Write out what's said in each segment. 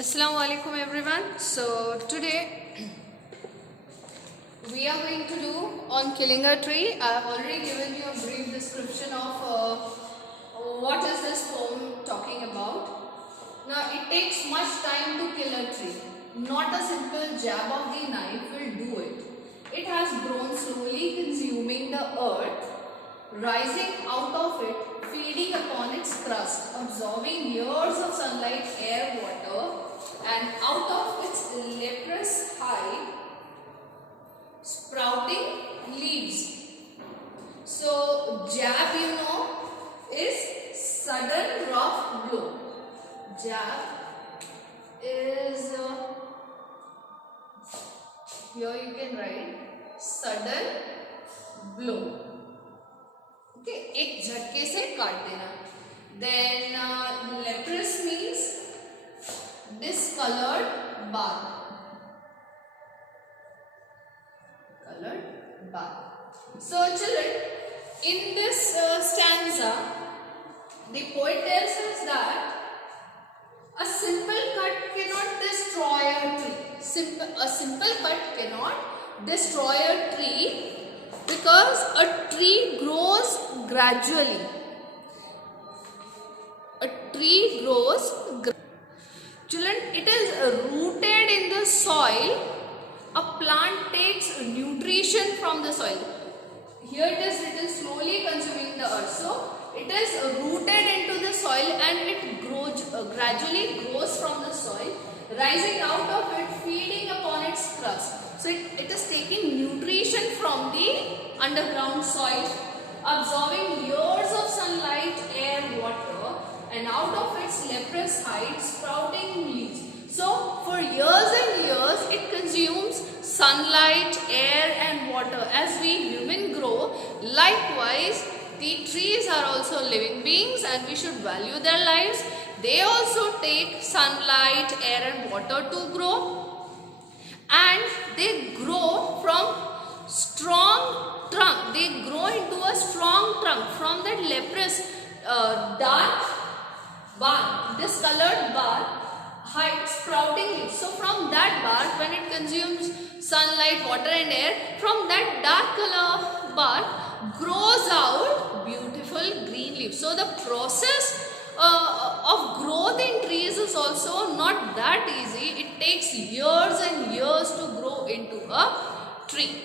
Assalamu alaikum everyone. So today we are going to do on killing a tree. I have already given you a brief description of what is this poem talking about. Now it takes much time to kill a tree. Not a simple jab of the knife will do it. It has grown slowly, consuming the earth, rising out of it, feeding upon its crust, absorbing years of sunlight, air, water, and out of its leprous hide, sprouting leaves. So jab, is sudden rough blow. Jab is here you can write sudden blow. Okay, एक झटके से काट देना. Then leprous means discolored bark. Colored bark. So children, in this stanza, the poet tells us that a simple cut cannot destroy a tree. A simple cut cannot destroy a tree because a tree grows gradually. A tree grows Children, it is rooted in the soil. A plant takes nutrition from the soil. Here it is slowly consuming the earth. So it is rooted into the soil and it grows gradually grows from the soil, rising out of it, feeding upon its crust. So it is taking nutrition from the underground soil, absorbing years of sunlight, air, water, and out of its leprous hide, sprouting leaves. So for years and years it consumes sunlight, air and water. As we human grow, likewise the trees are also living beings and we should value their lives. They also take sunlight, air and water to grow, and they grow from strong trunk. They grow into a strong trunk from that leprous dark bark, discolored bark, hide sprouting leaves. So from that bark, when it consumes sunlight, water and air, from that dark color bark grows out beautiful green leaves. So the process of growth in trees is also not that easy. It takes years and years to grow into a tree.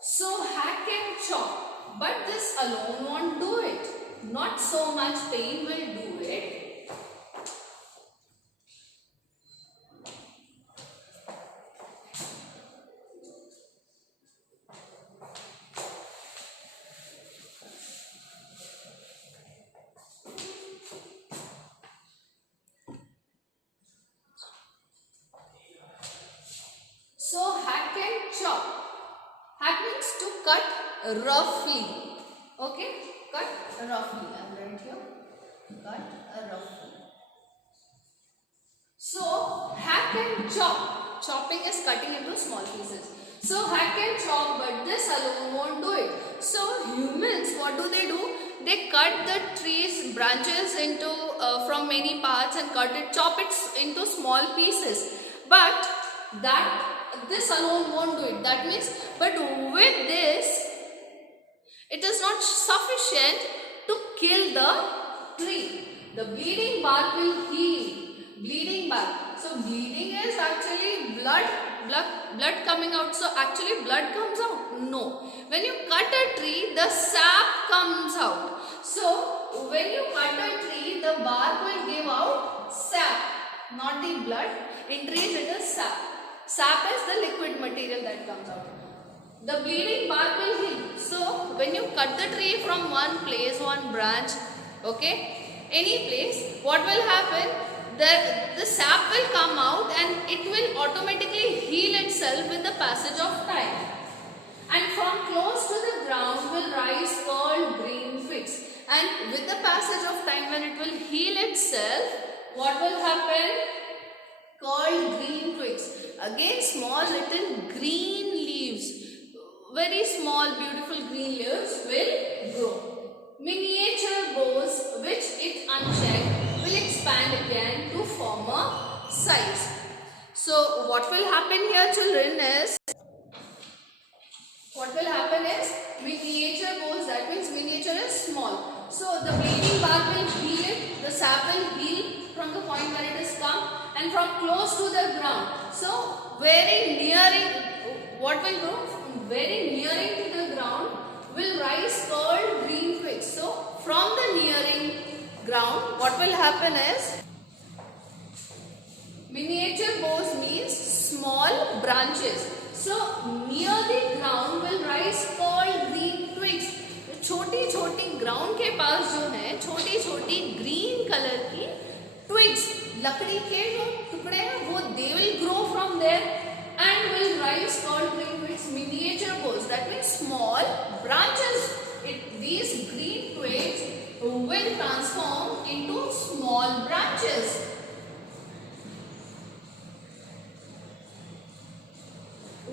So hack and chop, but this alone won't do it. Not so much pain will do it. So hack and chop. Hack means to cut roughly. Okay, cut roughly. I am right here. Cut roughly. So hack and chop. Chopping is cutting into small pieces. So hack and chop, but this alone won't do it. So humans, what do? They cut the trees branches into from many parts and chop it into small pieces. But this alone won't do it. That means, but with this, it is not sufficient to kill the tree. The bleeding bark will heal. Bleeding bark. So bleeding is actually blood coming out. So actually blood comes out? No. When you cut a tree, the sap comes out. So when you cut a tree, the bark will give out sap, not the blood. In trees it is sap. Sap is the liquid material that comes out. The bleeding bark will heal. So when you cut the tree from one place, one branch, okay, any place, what will happen? The sap will come out and it will automatically heal itself with the passage of time. And from close to the ground will rise curled green twigs. And with the passage of time, when it will heal itself, what will happen? Curled green twigs. Again, small little green leaves. Very small, beautiful green leaves will grow. Miniature boughs which it unchecked will expand size. So what will happen here, children, is miniature bows, that means miniature is small. So the bleeding bark will heal it, the sap will heal from the point where it is come and from close to the ground. So very nearing, what will go? Very nearing to the ground will rise curled green twigs. So from the nearing ground, what will happen is, miniature bows means small branches. So near the ground will rise curled green twigs. छोटी छोटी ground के पास जो है छोटी छोटी green colour की twigs, लकड़ी के जो टुकड़े हैं वो they will grow from there and will rise curled green twigs. Miniature bows, that means small branches. These green twigs will transform into small branches,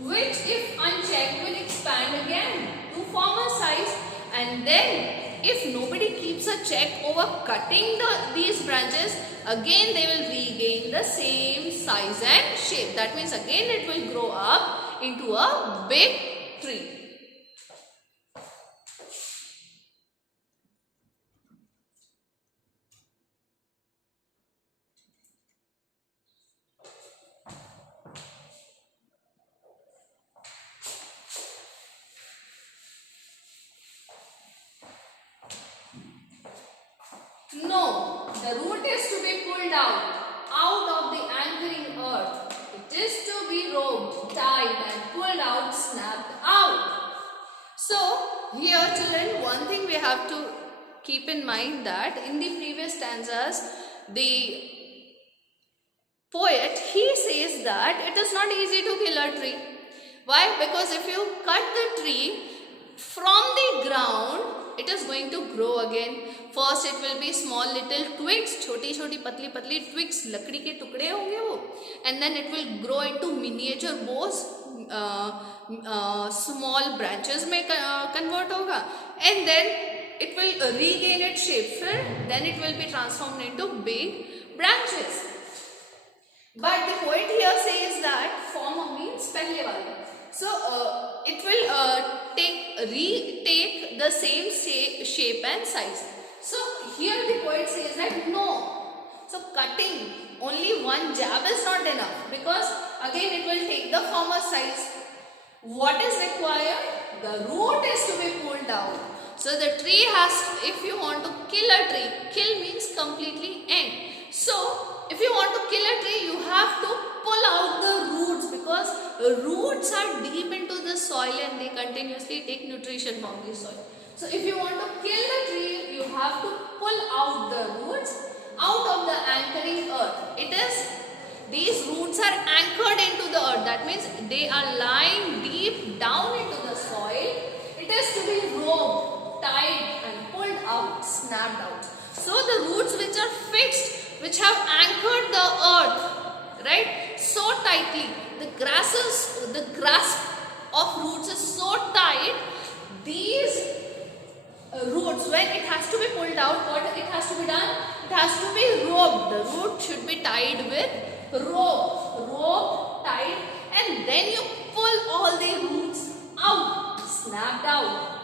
which if unchecked will expand again to form a size, and then if nobody keeps a check over cutting these branches, again they will regain the same size and shape. That means again it will grow up into a big tree. No, the root is to be pulled out of the anchoring earth. It is to be roped, tied and pulled out, snapped out. So, here children, one thing we have to keep in mind that in the previous stanzas, the poet, he says that it is not easy to kill a tree. Why? Because if you cut the tree from the ground, it is going to grow again. First it will be small little twigs, छोटी छोटी पतली पतली twigs, लकड़ी के टुकड़े होंगे वो, and then it will grow into miniature bows, small branches में convert होगा, and then it will regain its shape, then it will be transformed into big branches. But the poet here says that former means पहले वाले. So it will retake the same shape and size. So here the poet says that no. So cutting only one jab is not enough, because again it will take the former size. What is required? The root is to be pulled out. So the tree has to, if you want to kill a tree, kill means completely end. So if you want to kill a tree, you have to pull out the roots, because roots are deep into the soil and they continuously take nutrition from the soil. So if you want to kill the tree, you have to pull out the roots out of the anchoring earth. These roots are anchored into the earth. That means they are lying deep down into the soil. It is to be roped, tied and pulled out, snapped out. So the roots which are fixed, which have anchored the earth, right, so tightly, the grasp of roots is so tight, these roots, when it has to be pulled out, what it has to be done? It has to be roped. The root should be tied with rope, tied, and then you pull all the roots out, snapped out.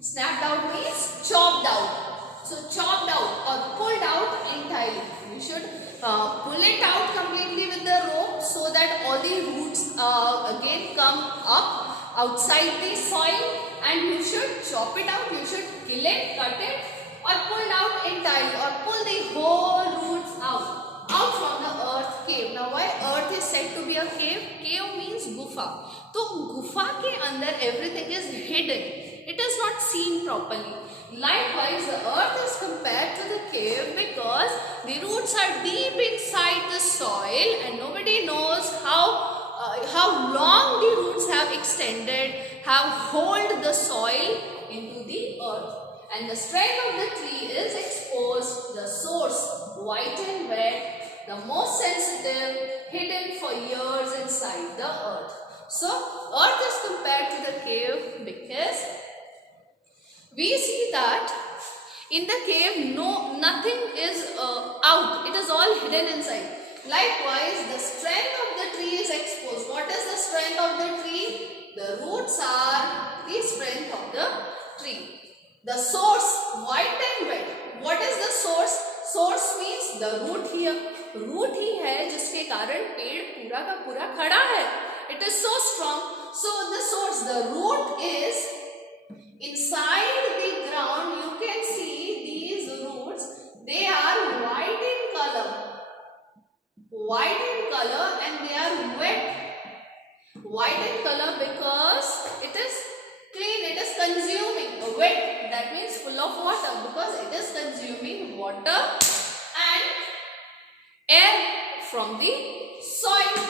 Snapped out means chopped out. So chopped out or pulled out entirely. You should pull it out completely with the rope, so that all the roots again come up outside the soil, and you should chop it out. You should kill it, cut it, or pull it out entirely, or pull the whole roots out from the earth cave. Now why earth is said to be a cave? Cave means gufa. So gufa ke andar everything is hidden. It is not seen properly. Likewise, the earth is compared to the cave because the roots are deep inside the soil and nobody knows how long the roots have extended, have hold the soil into the earth. And the strength of the tree is exposed, the source white and wet, the most sensitive, hidden for years inside the earth. So, earth is compared to the cave because we see that in the cave, nothing is out. It is all hidden inside. Likewise, the strength of the tree is exposed. What is the strength of the tree? The roots are the strength of the tree. The source, white and wet. What is the source? Source means the root here. Root ही है जिसके कारण पेड़ पूरा का पूरा खड़ा है. It is so strong. So the source, the root is inside the ground. You can see these roots. They are white in color. White in color and they are wet. White in color because it is clean, it is consuming. Wet, that means full of water because it is consuming water and air from the soil.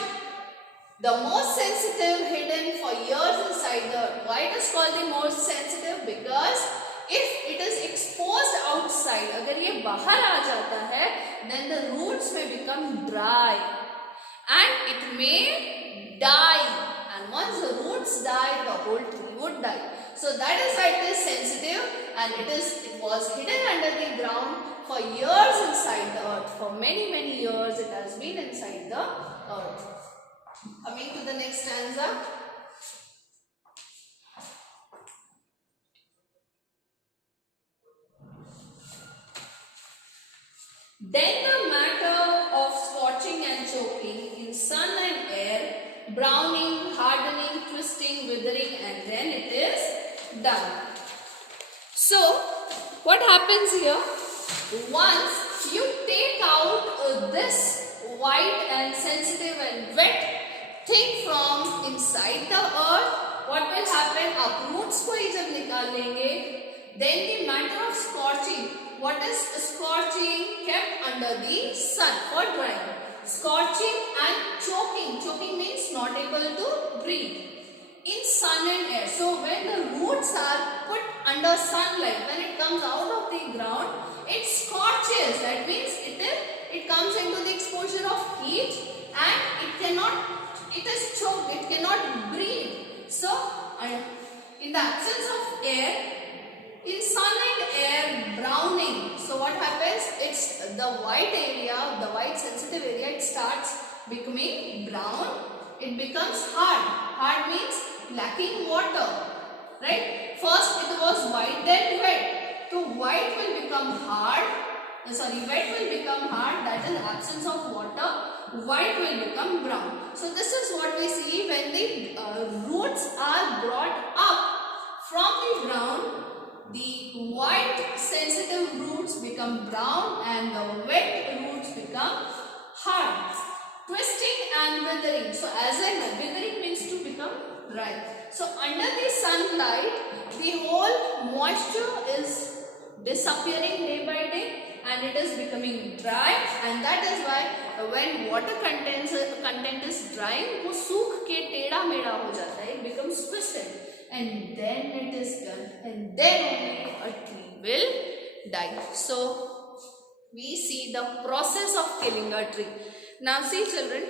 The most sensitive hidden for years inside the earth. Why it is called the most sensitive? Because if it is exposed outside, अगर ये बाहर आ जाता है, then the roots may become dry and it may die. And once the roots die, the whole tree would die. So that is why it is sensitive, and it was hidden under the ground for years inside the earth. For many years it has been inside the earth. Coming to the next stanza. Then the matter of scorching and choking in sun and air, browning, hardening, twisting, withering, and then it is done. So, what happens here? Once you take out this white and sensitive and wet thing from inside the earth, what will happen? आप roots को ही जब निकाल लेंगे, then the matter of scorching. What is scorching? Kept under the sun for drying. Scorching and choking. Choking means not able to breathe in sun and air. So when the roots are put under sunlight, when it comes out of the ground, it scorches. That means it comes into the exposure of heat and it is choked. It cannot breathe. So in the absence of air, in sun and air, browning. So what happens? It's the white area, the white sensitive area, it starts becoming brown. It becomes hard. Hard means lacking water. Right? First it was white, then wet. So white will become hard. Wet will become hard. That is absence of water. White will become brown. So this is what we see when the roots are brought up from the ground. The white sensitive roots become brown and the wet roots become hard. Twisting and withering. So as I know, withering means to become dry. So under the sunlight, the whole moisture is disappearing day by day and it is becoming dry, and that is why when water content is drying, वो सूख के टेढ़ा मेढ़ा हो जाता है, it becomes twisted. And then it is done, and then only a tree will die. So we see the process of killing a tree. Now see children,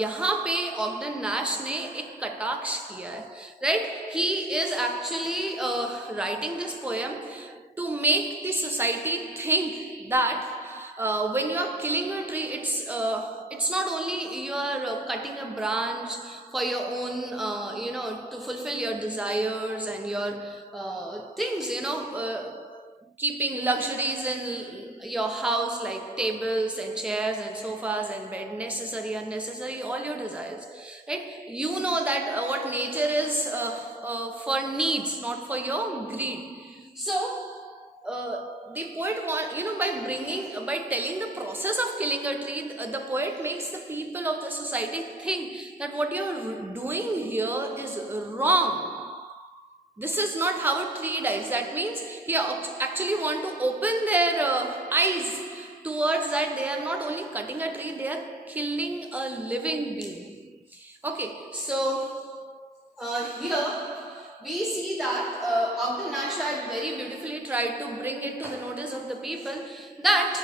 यहाँ पे Ogden Nash ने एक कटाक्ष किया है, right? He is actually writing this poem to make the society think that when you are killing a tree, it's not only you are cutting a branch for your own, to fulfill your desires and your things, keeping luxuries in your house like tables and chairs and sofas and bed, necessary, unnecessary, all your desires, right? You know that what nature is for needs, not for your greed. So the poet by telling the process of killing a tree, the poet makes the people of the society think that what you are doing here is wrong. This is not how a tree dies. That means he actually want to open their eyes towards that they are not only cutting a tree, they are killing a living being. Okay, so here we see that Ogden Nash had very beautifully tried to bring it to the notice of the people that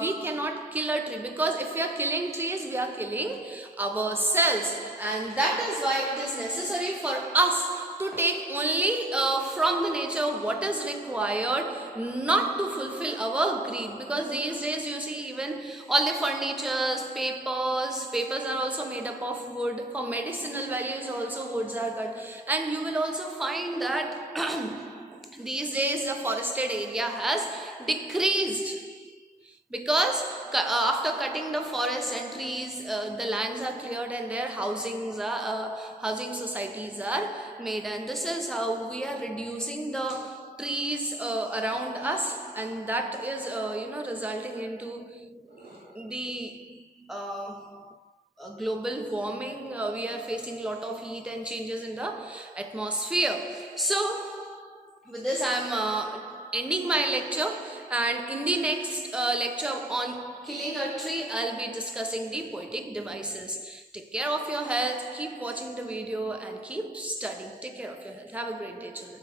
we cannot kill a tree, because if we are killing trees, we are killing ourselves, and that is why it is necessary for us to take only from the nature what is required, not to fulfill our greed. Because these days you see even all the furnitures, papers are also made up of wood. For medicinal values also woods are cut, and you will also find that these days the forested area has decreased, because after cutting the forests and trees, the lands are cleared and their housing societies are made, and this is how we are reducing the trees around us, and that is resulting into the global warming. We are facing a lot of heat and changes in the atmosphere. So with this I am ending my lecture, and in the next lecture on killing a tree, I'll be discussing the poetic devices. Take care of your health, keep watching the video and keep studying. Take care of your health. Have a great day, children.